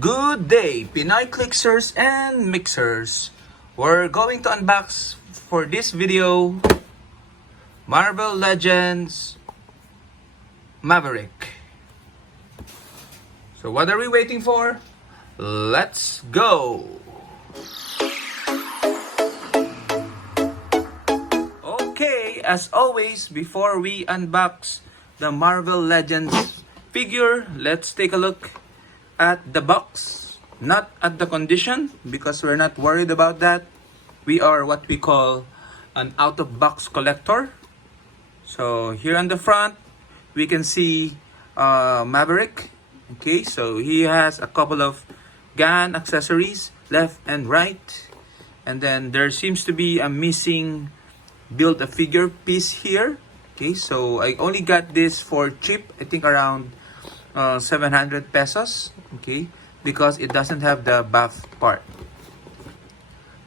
Good day, Pinoy Clixers and Mixers. We're going to unbox for this video Marvel Legends Maverick. So what are we waiting for? Let's go! Okay, as always, before we unbox the Marvel Legends figure, let's take a look at the box, not at the condition, because we're not worried about that. We are what we call an out-of-box collector. So here on the front, we can see Maverick. Okay, so he has a couple of gun accessories, left and right. And then there seems to be a missing build-a-figure piece here. Okay, so I only got this for cheap, I think around 700 pesos. Okay, because it doesn't have the buff part.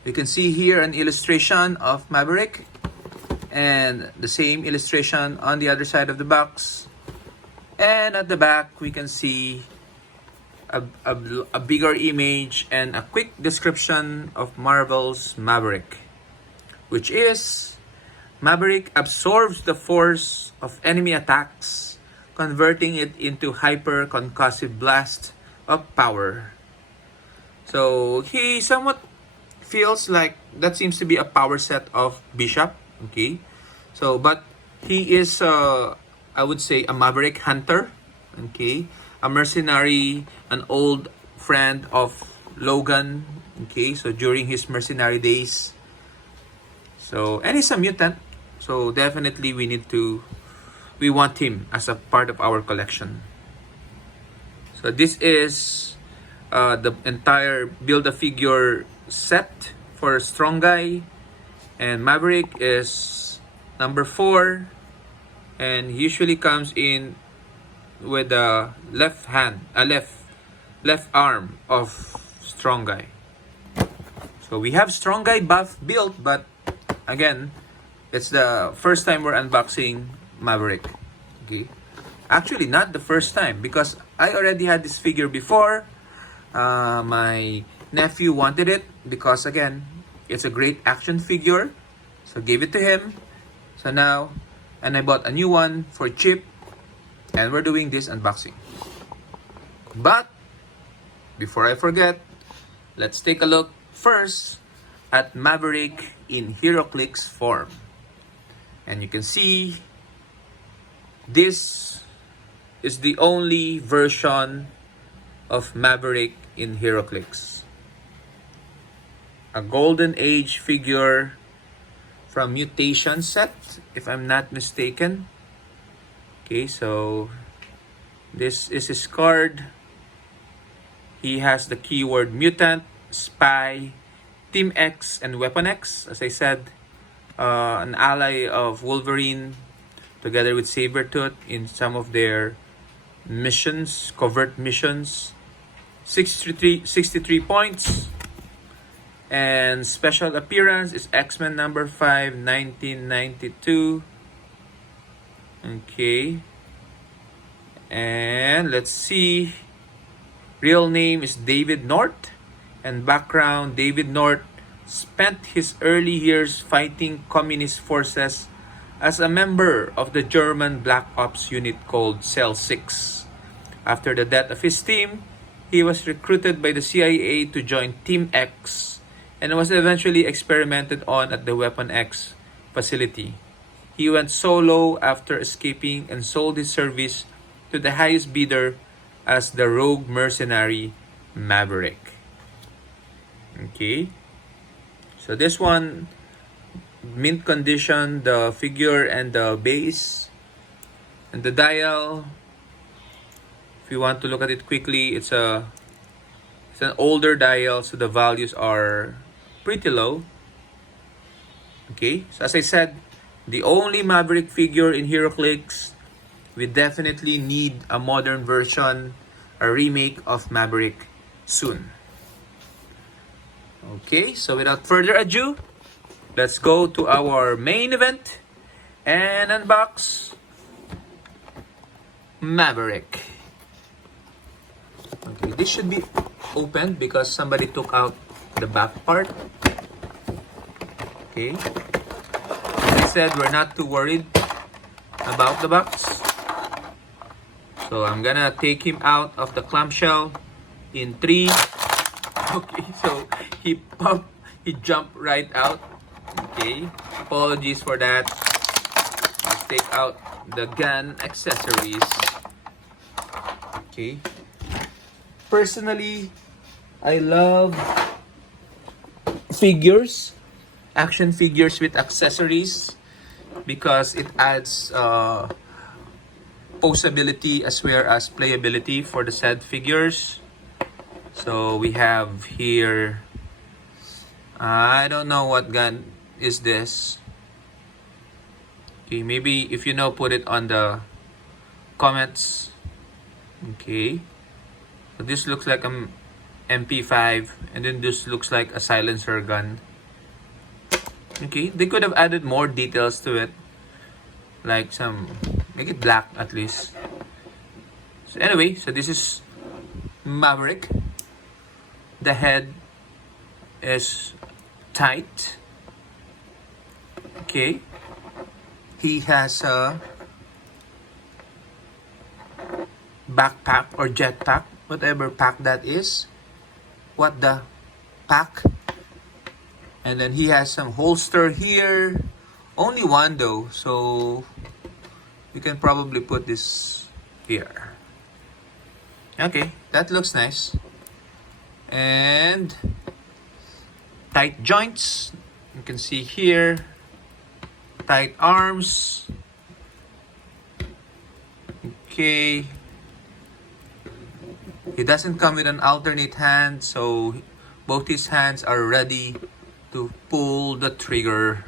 You can see here an illustration of Maverick and the same illustration on the other side of the box. And at the back, we can see a bigger image and a quick description of Marvel's Maverick, which is Maverick absorbs the force of enemy attacks, converting it into hyper-concussive blast of power. So he somewhat feels like that seems to be a power set of Bishop. Okay, so but he is I would say a Maverick hunter. Okay, a mercenary, an old friend of Logan. Okay, so during his mercenary days. So and he's a mutant. So definitely we want him as a part of our collection. So this is the entire Build-A-Figure set for Strong Guy. And Maverick is number 4. And he usually comes in with the left arm of Strong Guy. So we have Strong Guy buff built, but again, it's the first time we're unboxing Maverick. Okay, actually not the first time, because I already had this figure before. My nephew wanted it because again, it's a great action figure, so gave it to him. So now, and I bought a new one for cheap, and we're doing this unboxing. But before I forget, let's take a look first at Maverick in Heroclix form. And you can see this is the only version of Maverick in Heroclix. A Golden Age figure from Mutation set, if I'm not mistaken. Okay, so this is his card. He has the keyword Mutant, Spy, Team X, and Weapon X. As I said, an ally of Wolverine together with Sabretooth in some of their missions, covert missions. 63 points. And special appearance is X-Men number 5, 1992. Okay. And let's see. Real name is David North. And background, David North spent his early years fighting communist forces as a member of the German Black Ops unit called Cell 6. After the death of his team, he was recruited by the CIA to join Team X and was eventually experimented on at the Weapon X facility. He went solo after escaping and sold his service to the highest bidder as the rogue mercenary Maverick. Okay. So this one, mint condition, the figure and the base. And the dial, if you want to look at it quickly, it's an older dial, so the values are pretty low. Okay, so as I said, the only Maverick figure in Heroclix. We definitely need a modern version, a remake of Maverick soon. Okay, so without further ado, let's go to our main event and unbox Maverick. Okay, this should be opened because somebody took out the back part. Okay. As I said, we're not too worried about the box. So I'm gonna take him out of the clamshell in 3. Okay, so he jumped right out. Okay, apologies for that. Let's take out the gun accessories. Okay. Personally, I love figures, action figures with accessories, because it adds posability as well as playability for the said figures. So we have here, I don't know what gun is this. Okay, maybe if you know, put it on the comments. Okay, so this looks like an MP5, and then this looks like a silencer gun. Okay, they could have added more details to it, like make it black at least. So anyway, so this is Maverick. The head is tight. Okay, he has a backpack or jetpack, whatever pack that is. What the pack? And then he has some holster here. Only one though, so you can probably put this here. Okay, that looks nice. And tight joints, you can see here. Tight arms. Okay. He doesn't come with an alternate hand, so both his hands are ready to pull the trigger.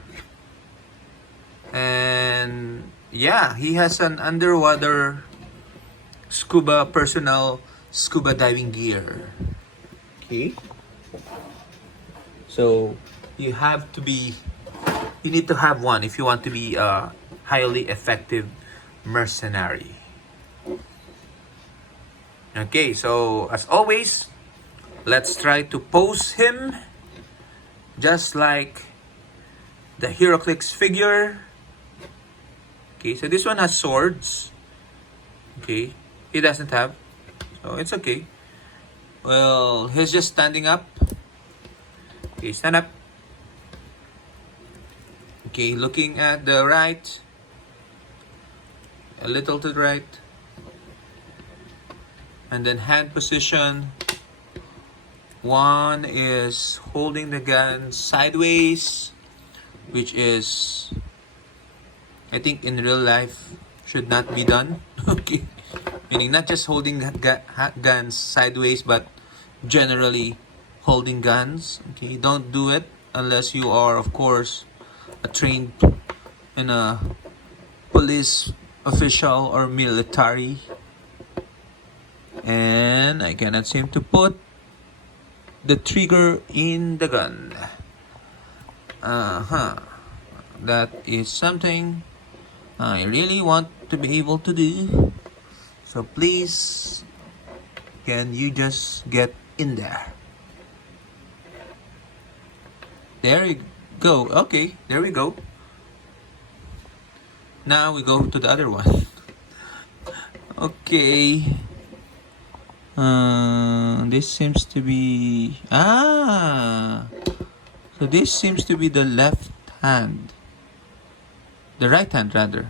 And yeah, he has an underwater personal scuba diving gear. Okay. So you need to have one if you want to be a highly effective mercenary. Okay, so as always, let's try to pose him just like the Heroclix figure. Okay, so this one has swords. Okay, he doesn't have, so it's okay. Well, he's just standing up. Okay, stand up. Okay, looking at the right, a little to the right. And then hand position. One is holding the gun sideways, which is, I think in real life, should not be done. Okay, meaning not just holding guns sideways, but generally holding guns. Okay, don't do it unless you are, of course, a trained in a police official or military. And I cannot seem to put the trigger in the gun. That is something I really want to be able to do. So please, can you just get in there? There you go. Okay, there we go. Now we go to the other one. Okay. This seems to be... So this seems to be the left hand. The right hand, rather.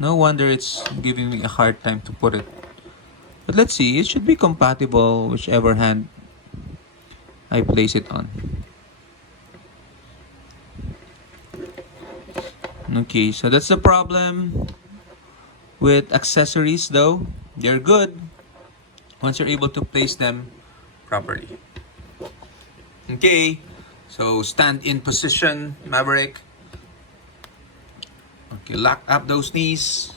No wonder it's giving me a hard time to put it. But let's see. It should be compatible whichever hand I place it on. Okay, so that's the problem with accessories though. They're good once you're able to place them properly. Okay, so stand in position, Maverick. Okay, lock up those knees.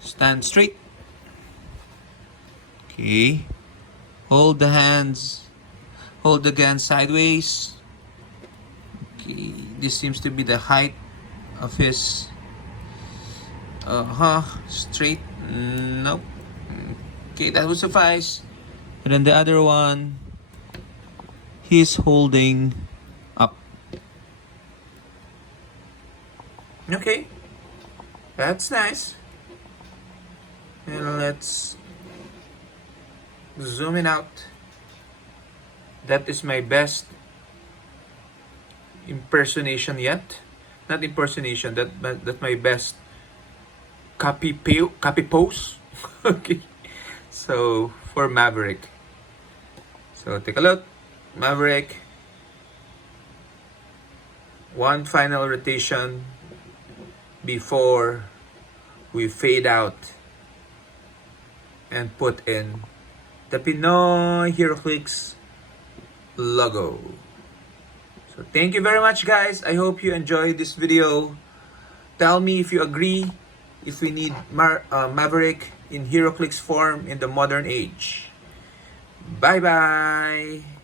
Stand straight. Okay, hold the hands. Hold the gun sideways. Okay, this seems to be the height of his straight. Nope. Okay, that would suffice. And then the other one, he's holding up. Okay, that's nice. And let's zoom in out. That is my best impersonation yet. Not impersonation, that's my best copy pose. Okay. So for Maverick. So take a look. Maverick. One final rotation before we fade out and put in the Pinoy Heroclix logo. So thank you very much, guys. I hope you enjoyed this video. Tell me if you agree, if we need Maverick in Heroclix form in the modern age. Bye bye.